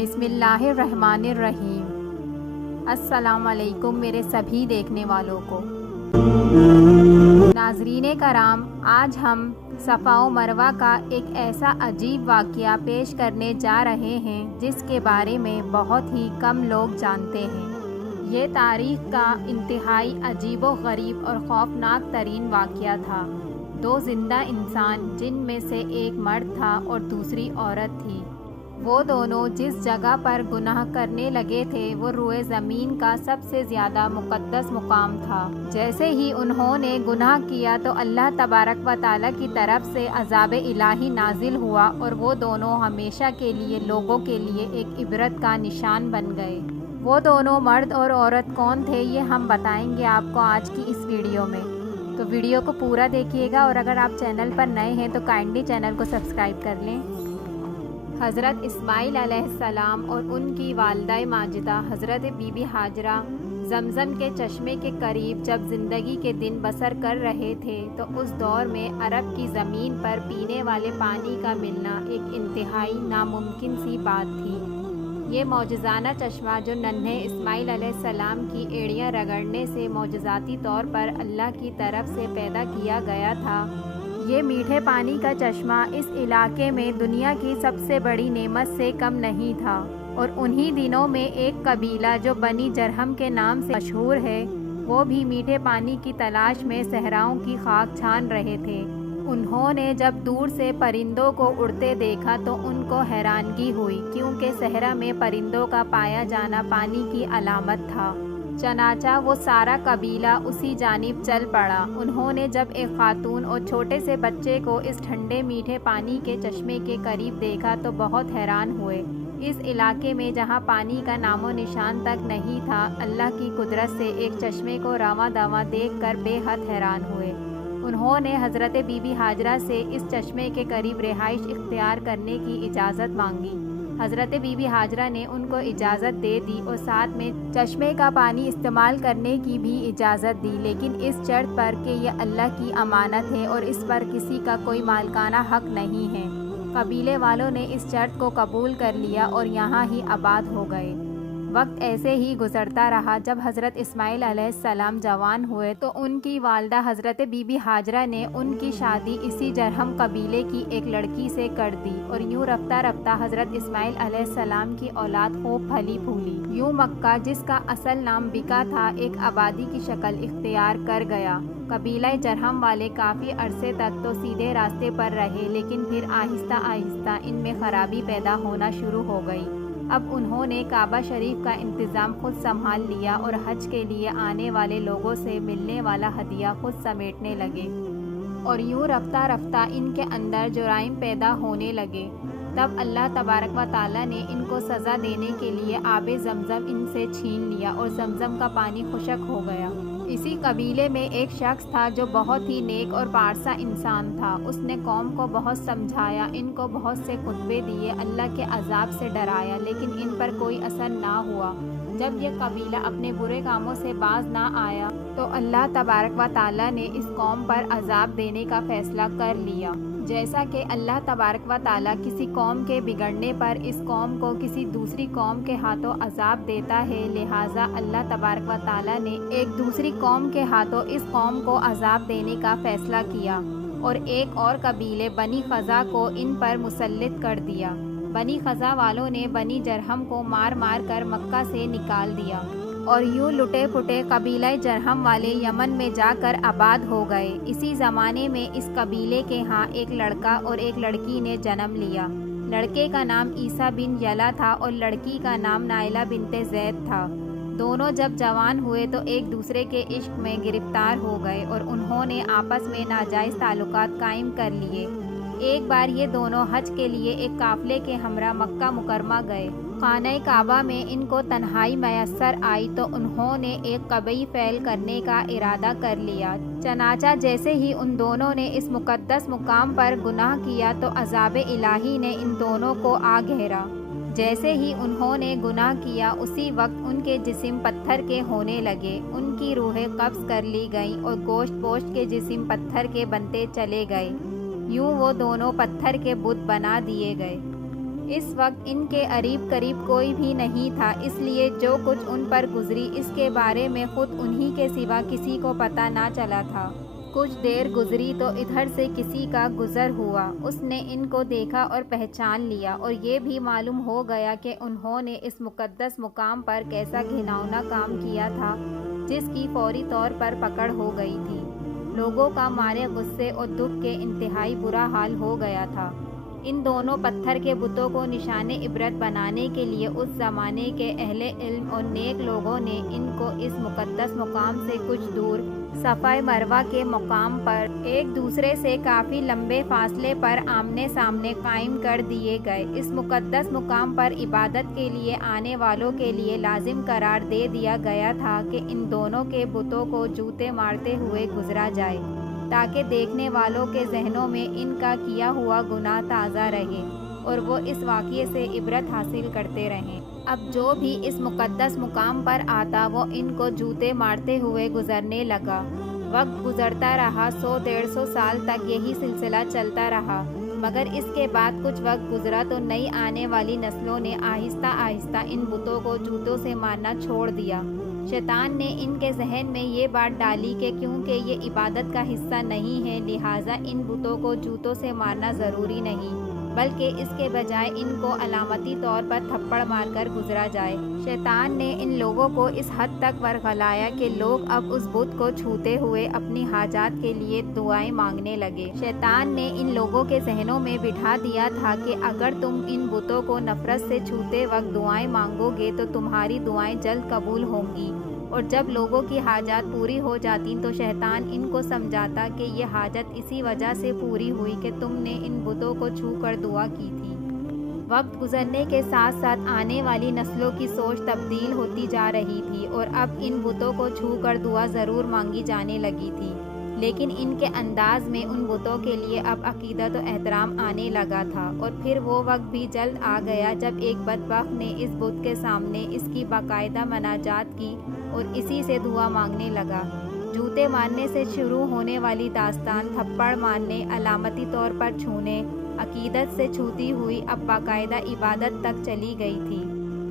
بسم اللہ الرحمن الرحیم۔ السلام علیکم میرے سبھی دیکھنے والوں کو۔ ناظرین کرام، آج ہم صفا و مروہ کا ایک ایسا عجیب واقعہ پیش کرنے جا رہے ہیں جس کے بارے میں بہت ہی کم لوگ جانتے ہیں۔ یہ تاریخ کا انتہائی عجیب و غریب اور خوفناک ترین واقعہ تھا۔ دو زندہ انسان جن میں سے ایک مرد تھا اور دوسری عورت تھی، وہ دونوں جس جگہ پر گناہ کرنے لگے تھے وہ روئے زمین کا سب سے زیادہ مقدس مقام تھا۔ جیسے ہی انہوں نے گناہ کیا تو اللہ تبارک و تعالیٰ کی طرف سے عذاب الہی نازل ہوا اور وہ دونوں ہمیشہ کے لیے لوگوں کے لیے ایک عبرت کا نشان بن گئے۔ وہ دونوں مرد اور عورت کون تھے یہ ہم بتائیں گے آپ کو آج کی اس ویڈیو میں، تو ویڈیو کو پورا دیکھیے گا، اور اگر آپ چینل پر نئے ہیں تو کائنڈلی چینل کو سبسکرائب کر لیں۔ حضرت اسماعیل علیہ السلام اور ان کی والدہ ماجدہ حضرت بی بی ہاجرہ زمزم کے چشمے کے قریب جب زندگی کے دن بسر کر رہے تھے تو اس دور میں عرب کی زمین پر پینے والے پانی کا ملنا ایک انتہائی ناممکن سی بات تھی۔ یہ معجزانہ چشمہ جو ننھے اسماعیل علیہ السلام کی ایڑیاں رگڑنے سے معجزاتی طور پر اللہ کی طرف سے پیدا کیا گیا تھا، یہ میٹھے پانی کا چشمہ اس علاقے میں دنیا کی سب سے بڑی نعمت سے کم نہیں تھا، اور انہی دنوں میں ایک قبیلہ جو بنی جرہم کے نام سے مشہور ہے، وہ بھی میٹھے پانی کی تلاش میں صحراؤں کی خاک چھان رہے تھے۔ انہوں نے جب دور سے پرندوں کو اڑتے دیکھا تو ان کو حیرانگی ہوئی، کیونکہ صحرا میں پرندوں کا پایا جانا پانی کی علامت تھا۔ چنانچہ وہ سارا قبیلہ اسی جانب چل پڑا۔ انہوں نے جب ایک خاتون اور چھوٹے سے بچے کو اس ٹھنڈے میٹھے پانی کے چشمے کے قریب دیکھا تو بہت حیران ہوئے۔ اس علاقے میں جہاں پانی کا نام و نشان تک نہیں تھا، اللہ کی قدرت سے ایک چشمے کو رواں دواں دیکھ کر بے حد حیران ہوئے۔ انہوں نے حضرت بی بی ہاجرہ سے اس چشمے کے قریب رہائش اختیار کرنے کی اجازت مانگی۔ حضرت بی بی ہاجرہ نے ان کو اجازت دے دی اور ساتھ میں چشمے کا پانی استعمال کرنے کی بھی اجازت دی، لیکن اس شرط پر کہ یہ اللہ کی امانت ہے اور اس پر کسی کا کوئی مالکانہ حق نہیں ہے۔ قبیلے والوں نے اس شرط کو قبول کر لیا اور یہاں ہی آباد ہو گئے۔ وقت ایسے ہی گزرتا رہا۔ جب حضرت اسماعیل علیہ السلام جوان ہوئے تو ان کی والدہ حضرت بی بی ہاجرہ نے ان کی شادی اسی جرہم قبیلے کی ایک لڑکی سے کر دی، اور یوں رفتہ رفتہ حضرت اسماعیل علیہ السلام کی اولاد خوب پھلی پھولی۔ یوں مکہ، جس کا اصل نام بکا تھا، ایک آبادی کی شکل اختیار کر گیا۔ قبیلہ جرہم والے کافی عرصے تک تو سیدھے راستے پر رہے، لیکن پھر آہستہ آہستہ ان میں خرابی پیدا ہونا شروع ہو گئی۔ اب انہوں نے کعبہ شریف کا انتظام خود سنبھال لیا اور حج کے لیے آنے والے لوگوں سے ملنے والا ہدیہ خود سمیٹنے لگے، اور یوں رفتہ رفتہ ان کے اندر جرائم پیدا ہونے لگے۔ تب اللہ تبارک و تعالیٰ نے ان کو سزا دینے کے لیے آب زمزم ان سے چھین لیا اور زمزم کا پانی خشک ہو گیا۔ اسی قبیلے میں ایک شخص تھا جو بہت ہی نیک اور پارسا انسان تھا۔ اس نے قوم کو بہت سمجھایا، ان کو بہت سے خطبے دیے، اللہ کے عذاب سے ڈرایا، لیکن ان پر کوئی اثر نہ ہوا۔ جب یہ قبیلہ اپنے برے کاموں سے باز نہ آیا تو اللہ تبارک و تعالیٰ نے اس قوم پر عذاب دینے کا فیصلہ کر لیا۔ جیسا کہ اللہ تبارک و تعالیٰ کسی قوم کے بگڑنے پر اس قوم کو کسی دوسری قوم کے ہاتھوں عذاب دیتا ہے، لہٰذا اللہ تبارک و تعالیٰ نے ایک دوسری قوم کے ہاتھوں اس قوم کو عذاب دینے کا فیصلہ کیا، اور ایک اور قبیلے بنی خزا کو ان پر مسلط کر دیا۔ بنی خزا والوں نے بنی جرہم کو مار مار کر مکہ سے نکال دیا، اور یوں لٹے پھٹے قبیلہ جرہم والے یمن میں جا کر آباد ہو گئے۔ اسی زمانے میں اس قبیلے کے ہاں ایک لڑکا اور ایک لڑکی نے جنم لیا۔ لڑکے کا نام عیسیٰ بن یلا تھا اور لڑکی کا نام نائلہ بنت زید تھا۔ دونوں جب جوان ہوئے تو ایک دوسرے کے عشق میں گرفتار ہو گئے اور انہوں نے آپس میں ناجائز تعلقات قائم کر لیے۔ ایک بار یہ دونوں حج کے لیے ایک قافلے کے ہمراہ مکہ مکرمہ گئے۔ خانہ کعبہ میں ان کو تنہائی میسر آئی تو انہوں نے ایک قبیح فعل کرنے کا ارادہ کر لیا۔ چنانچہ جیسے ہی ان دونوں نے اس مقدس مقام پر گناہ کیا تو عذاب الہی نے ان دونوں کو آ گھیرا۔ جیسے ہی انہوں نے گناہ کیا اسی وقت ان کے جسم پتھر کے ہونے لگے، ان کی روحیں قبض کر لی گئیں اور گوشت پوشت کے جسم پتھر کے بنتے چلے گئے۔ یوں وہ دونوں پتھر کے بت بنا دیے گئے۔ اس وقت ان کے قریب کوئی بھی نہیں تھا، اس لیے جو کچھ ان پر گزری اس کے بارے میں خود انہی کے سوا کسی کو پتہ نہ چلا تھا۔ کچھ دیر گزری تو ادھر سے کسی کا گزر ہوا، اس نے ان کو دیکھا اور پہچان لیا، اور یہ بھی معلوم ہو گیا کہ انہوں نے اس مقدس مقام پر کیسا گھناؤنا کام کیا تھا جس کی فوری طور پر پکڑ ہو گئی تھی۔ لوگوں کا مارے غصے اور دکھ کے انتہائی برا حال ہو گیا تھا۔ ان دونوں پتھر کے بتوں کو نشان عبرت بنانے کے لیے اس زمانے کے اہل علم اور نیک لوگوں نے ان کو اس مقدس مقام سے کچھ دور صفا مروہ کے مقام پر ایک دوسرے سے کافی لمبے فاصلے پر آمنے سامنے قائم کر دیے گئے۔ اس مقدس مقام پر عبادت کے لیے آنے والوں کے لیے لازم قرار دے دیا گیا تھا کہ ان دونوں کے بتوں کو جوتے مارتے ہوئے گزرا جائے تاکہ دیکھنے والوں کے ذہنوں میں ان کا کیا ہوا گناہ تازہ رہے اور وہ اس واقعے سے عبرت حاصل کرتے رہیں۔ اب جو بھی اس مقدس مقام پر آتا وہ ان کو جوتے مارتے ہوئے گزرنے لگا۔ وقت گزرتا رہا، 100-150 سال تک یہی سلسلہ چلتا رہا، مگر اس کے بعد کچھ وقت گزرا تو نئی آنے والی نسلوں نے آہستہ آہستہ ان بتوں کو جوتوں سے مارنا چھوڑ دیا۔ شیطان نے ان کے ذہن میں یہ بات ڈالی کہ کیونکہ یہ عبادت کا حصہ نہیں ہے لہٰذا ان بتوں کو جوتوں سے مارنا ضروری نہیں، بلکہ اس کے بجائے ان کو علامتی طور پر تھپڑ مار کر گزرا جائے۔ شیطان نے ان لوگوں کو اس حد تک ورغلایا کہ لوگ اب اس بت کو چھوتے ہوئے اپنی حاجات کے لیے دعائیں مانگنے لگے۔ شیطان نے ان لوگوں کے ذہنوں میں بٹھا دیا تھا کہ اگر تم ان بتوں کو نفرت سے چھوتے وقت دعائیں مانگو گے تو تمہاری دعائیں جلد قبول ہوں گی، اور جب لوگوں کی حاجات پوری ہو جاتی تو شیطان ان کو سمجھاتا کہ یہ حاجت اسی وجہ سے پوری ہوئی کہ تم نے ان بتوں کو چھو کر دعا کی تھی۔ وقت گزرنے کے ساتھ ساتھ آنے والی نسلوں کی سوچ تبدیل ہوتی جا رہی تھی اور اب ان بتوں کو چھو کر دعا ضرور مانگی جانے لگی تھی، لیکن ان کے انداز میں ان بتوں کے لیے اب عقیدت و احترام آنے لگا تھا۔ اور پھر وہ وقت بھی جلد آ گیا جب ایک بدبخت نے اس بت کے سامنے اس کی باقاعدہ مناجات کی اور اسی سے دعا مانگنے لگا۔ جوتے مارنے سے شروع ہونے والی داستان تھپڑ مارنے، علامتی طور پر چھونے، عقیدت سے چھوتی ہوئی اب باقاعدہ عبادت تک چلی گئی تھی۔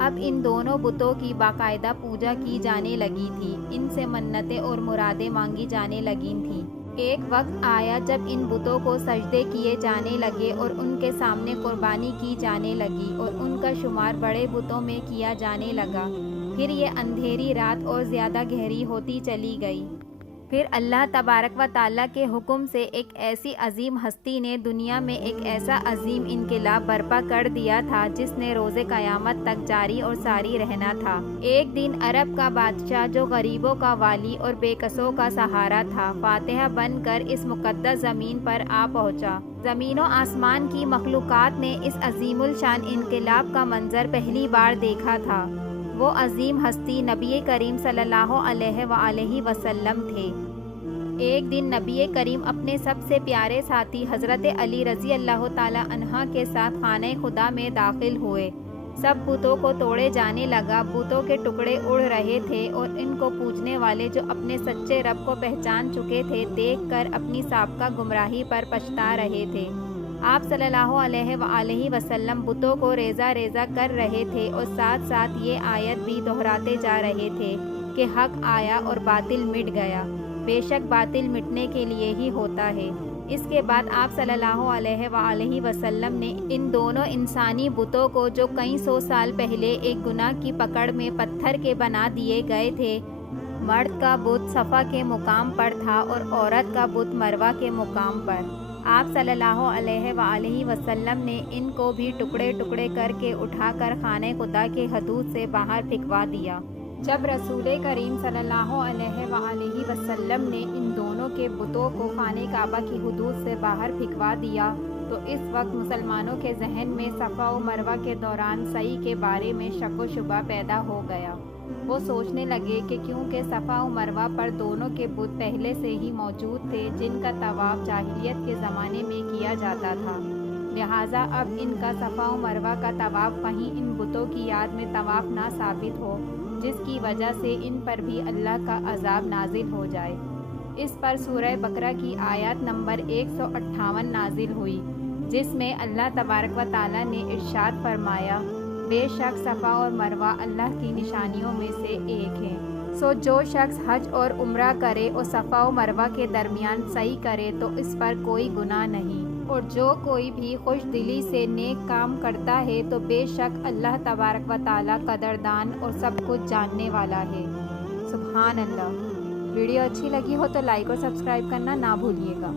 اب ان دونوں بتوں کی باقاعدہ پوجا کی جانے لگی تھی، ان سے منتیں اور مرادیں مانگی جانے لگی تھیں۔ ایک وقت آیا جب ان بتوں کو سجدے کیے جانے لگے اور ان کے سامنے قربانی کی جانے لگی اور ان کا شمار بڑے بتوں میں کیا جانے لگا۔ پھر یہ اندھیری رات اور زیادہ گہری ہوتی چلی گئی۔ پھر اللہ تبارک و تعالیٰ کے حکم سے ایک ایسی عظیم ہستی نے دنیا میں ایک ایسا عظیم انقلاب برپا کر دیا تھا جس نے روز قیامت تک جاری اور ساری رہنا تھا۔ ایک دن عرب کا بادشاہ جو غریبوں کا والی اور بے کسوں کا سہارا تھا، فاتح بن کر اس مقدس زمین پر آ پہنچا۔ زمین و آسمان کی مخلوقات نے اس عظیم الشان انقلاب کا منظر پہلی بار دیکھا تھا۔ وہ عظیم ہستی نبی کریم صلی اللہ علیہ وآلہ وسلم تھے۔ ایک دن نبی کریم اپنے سب سے پیارے ساتھی حضرت علی رضی اللہ تعالی عنہ کے ساتھ خانہ خدا میں داخل ہوئے۔ سب بتوں کو توڑے جانے لگا، بتوں کے ٹکڑے اڑ رہے تھے اور ان کو پوجنے والے جو اپنے سچے رب کو پہچان چکے تھے دیکھ کر اپنی سابقہ گمراہی پر پچھتا رہے تھے۔ آپ صلی اللہ علیہ وآلہ وسلم بتوں کو ریزہ ریزہ کر رہے تھے اور ساتھ ساتھ یہ آیت بھی دہراتے جا رہے تھے کہ حق آیا اور باطل مٹ گیا، بے شک باطل مٹنے کے لیے ہی ہوتا ہے۔ اس کے بعد آپ صلی اللہ علیہ وآلہ وسلم نے ان دونوں انسانی بتوں کو جو کئی سو سال پہلے ایک گناہ کی پکڑ میں پتھر کے بنا دیے گئے تھے، مرد کا بت صفا کے مقام پر تھا اور عورت کا بت مروہ کے مقام پر، آپ صلی اللہ علیہ وآلہ وسلم نے ان کو بھی ٹکڑے ٹکڑے کر کے اٹھا کر خانہ خدا کے حدود سے باہر پھینکوا دیا۔ جب رسول کریم صلی اللہ علیہ وآلہ وسلم نے ان دونوں کے بتوں کو خانہ کعبہ کی حدود سے باہر پھینکوا دیا تو اس وقت مسلمانوں کے ذہن میں صفا و مروہ کے دوران سعی کے بارے میں شک و شبہ پیدا ہو گیا۔ وہ سوچنے لگے کہ کیونکہ صفا و مروہ پر دونوں کے بت پہلے سے ہی موجود تھے جن کا طواف جاہلیت کے زمانے میں کیا جاتا تھا، لہٰذا اب ان کا صفا و مروہ کا طواف کہیں ان بتوں کی یاد میں طواف نہ ثابت ہو جس کی وجہ سے ان پر بھی اللہ کا عذاب نازل ہو جائے۔ اس پر سورہ بقرہ کی آیت نمبر 158 نازل ہوئی جس میں اللہ تبارک و تعالیٰ نے ارشاد فرمایا بے شک صفا اور مروہ اللہ کی نشانیوں میں سے ایک ہے۔ سو جو شخص حج اور عمرہ کرے اور صفا و مروہ کے درمیان سعی کرے تو اس پر کوئی گناہ نہیں، اور جو کوئی بھی خوش دلی سے نیک کام کرتا ہے تو بے شک اللہ تبارک و تعالیٰ قدردان اور سب کچھ جاننے والا ہے۔ سبحان اللہ۔ ویڈیو اچھی لگی ہو تو لائک اور سبسکرائب کرنا نہ بھولیے گا۔